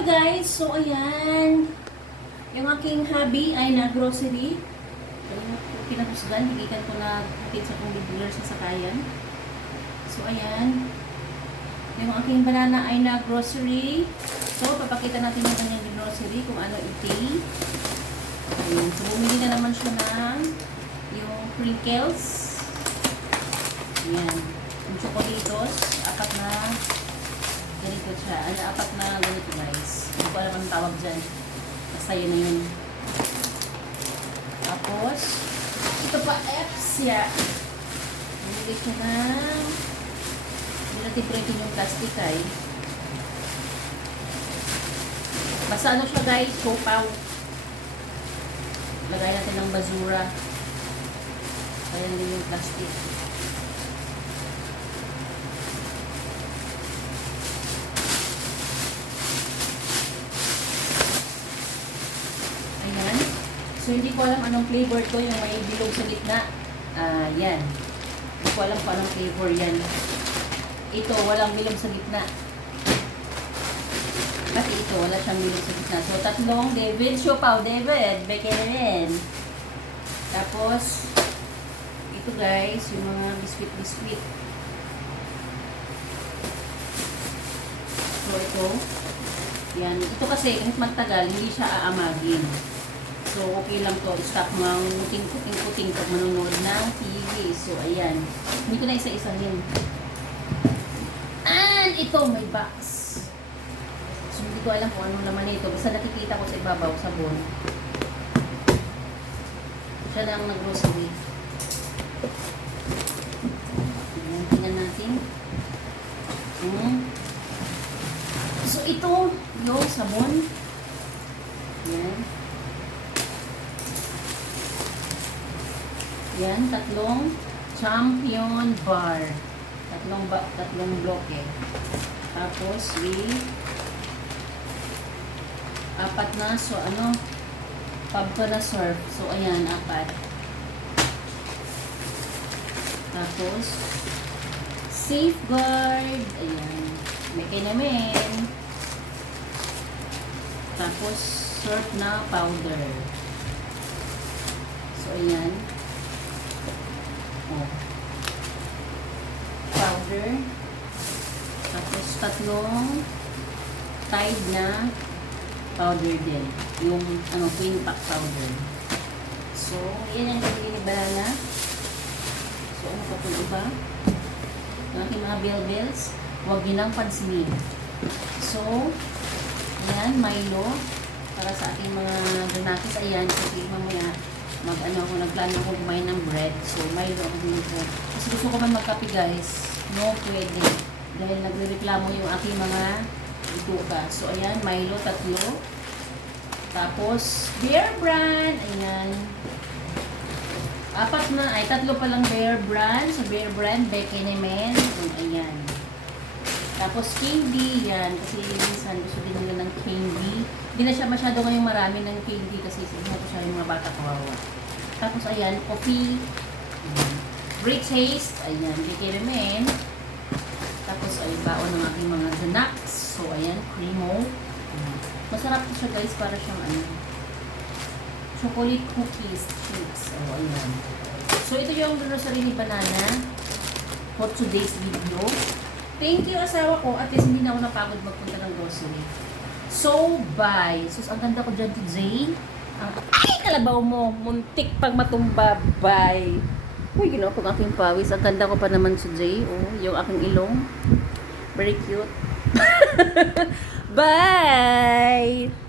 guys, so ayan. Yung aking hubby ay na grocery. Ayun, Pinahusgan, higikan ko na hatid sa kong dealer sa sakayan. So ayan. Yung aking banana ay na grocery. So papakita natin yung kanyang grocery kung ano iti. Ayun. So bumili na naman siya ng yung crinkles. Ayan. Yung chocolatos, apat na ganito siya. Ano, apat na ganito guys. Hindi ko alam anong tawag dyan. Basta yun na yun. Tapos, ito pa, Epsia. Bumili siya ng hindi natin printin yung plastic ay. Basta ano siya guys, sopaw. Lagay natin ng basura. Ayan din yung plastic. Ayan. Hindi ko alam anong flavor to, yung may bilog sa gitna. Ah, yan. Hindi ko alam kung anong flavor yan. Ito, walang bilog sa gitna. Kasi ito, wala siyang bilog sa gitna. So, tatlong David, Siopaw, David, Bekerin. Tapos, ito guys, yung mga biscuit-biscuit. So, ito. Yan. Ito kasi, kahit magtagal, hindi siya aamagin. So, okay lang to. Stop mo ang kuting-kuting-kuting pag manonood ng TV. So, ayan. Hindi ko na isa-isahin. And ito, may box. So, hindi ko alam kung anong laman nito. Basta nakikita ko sa ibabaw, sabon. Siya lang nag-grocery. Ayan, tingnan natin. Hmm. So, ito, yung sabon. Yan. Yan, tatlong champion bar. Tatlong ba, tatlong bloke. Tapos, with apat na, so ano, pabto na surf. So, ayan, apat. Tapos, safeguard. Ayan. May kinamin. Tapos, surf na powder. So, ayan. Powder. Tapos, tatlong Tide na powder din. Yung, ano, queen pack powder. So, yan ang bibili ni Banana. So, ano pa itong iba? Yung mga bell-bells. Huwag nyo lang pansinin. So, ayan, Milo. Para sa aking mga donatis. Ayan, kasi mamaya mag ano ako, nagplano ako kumain ng bread. So, Milo ako din bread. Kasi gusto ko man magkape guys. No, pwede. Dahil nagre-reklamo yung aking mga bituka. So, ayan, Milo, tatlo. Tapos, Bear Brand. Ayan. Apat na, ay tatlo pa lang Bear Brand. Sa Bear Brand, Becky Nemen. Ayan. Tapos candy, yan. Kasi minsan gusto din nila ng candy. Hindi na siya masyado ngayong marami ng candy kasi sinuha ko siya yung mga bata kawawa. Tapos ayan, coffee. Ayan. Taste. Ayan, Becky Nemen. Tapos ay baon ng aking mga snacks. So ayan, cremo. Ayan. Masarap siya guys para siyang ano, chocolate cookies chips. Oh, ayan. So, ito yung grocery ni Banana for today's video. Thank you, asawa ko. At least hindi na ako napagod magpunta ng grocery. So, bye. Sus, ang ganda ko dyan to Jay. Ang, ay, kalabaw mo. Muntik pag matumba. Bye. Uy, ginawa ko ang aking pawis. Ang ganda ko pa naman si Jay. Oh, yung aking ilong. Very cute. bye!